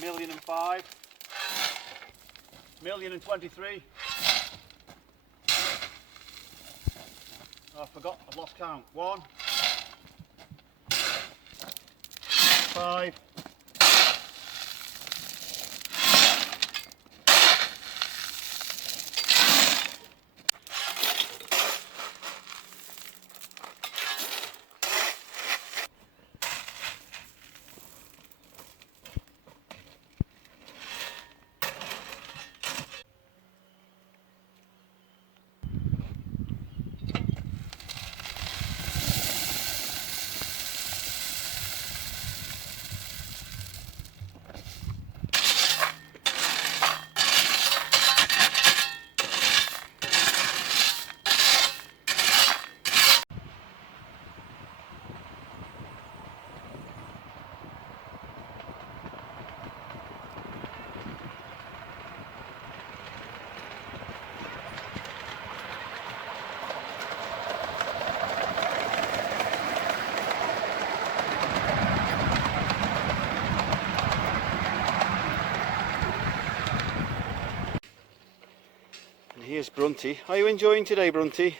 1,005, 1,023. Oh, I forgot, I've lost count. 1, 5, here's Brunty. Are you enjoying today, Brunty?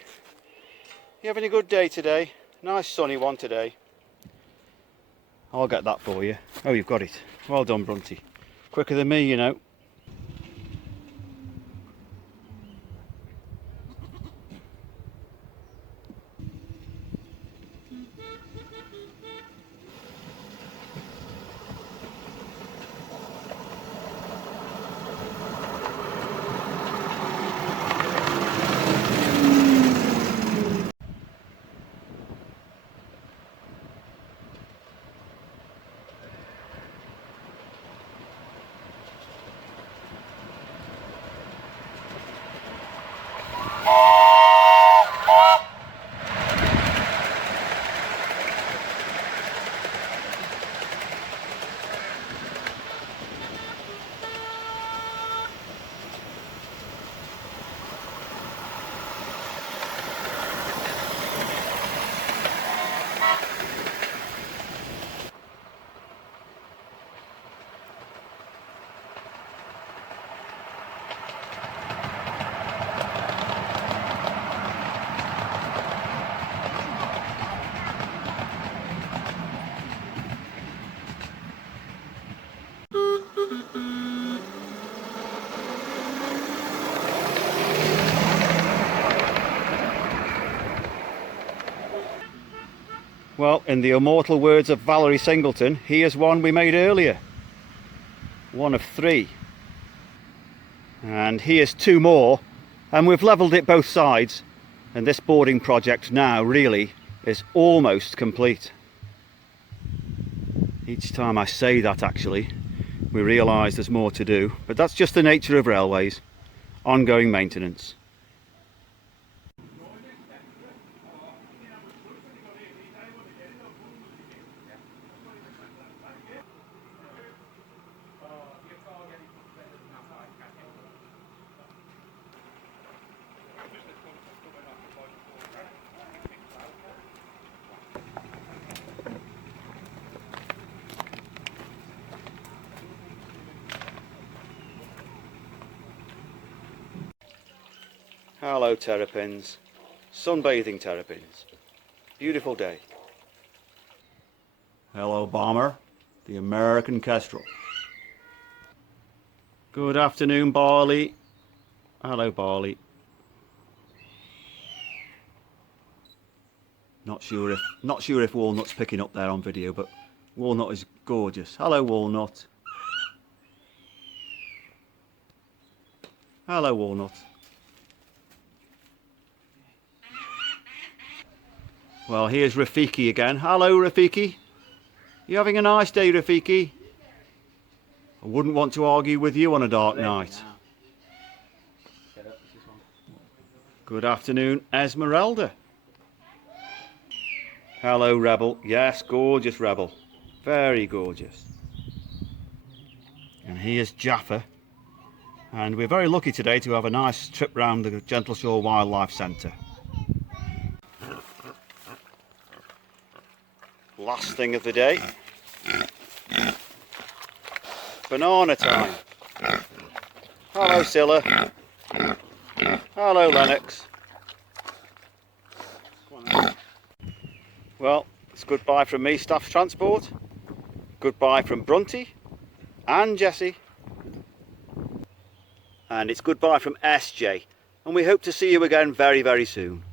You having a good day today? Nice sunny one today. I'll get that for you. Oh, you've got it. Well done, Brunty. Quicker than me, you know. Well, in the immortal words of Valerie Singleton, here's one we made earlier. One of 3. And here's 2 more. And we've levelled it both sides. And this boarding project now really is almost complete. Each time I say that, actually, we realise there's more to do. But that's just the nature of railways. Ongoing maintenance. Hello terrapins, sunbathing terrapins, beautiful day. Hello Bomber, the American Kestrel. Good afternoon Barley. Hello Barley. Not sure if Walnut's picking up there on video, but Walnut is gorgeous. Hello Walnut. Hello Walnut. Well, here's Rafiki again. Hello, Rafiki. You having a nice day, Rafiki? I wouldn't want to argue with you on a dark night. Good afternoon, Esmeralda. Hello, Rebel. Yes, gorgeous Rebel. Very gorgeous. And here's Jaffa. And we're very lucky today to have a nice trip round the Gentleshaw Wildlife Centre. Last thing of the day. Banana time. Hello Cilla. Hello Lennox. Well, it's goodbye from me, Staff Transport. Goodbye from Brunty and Jessie. And it's goodbye from SJ. And we hope to see you again very, very soon.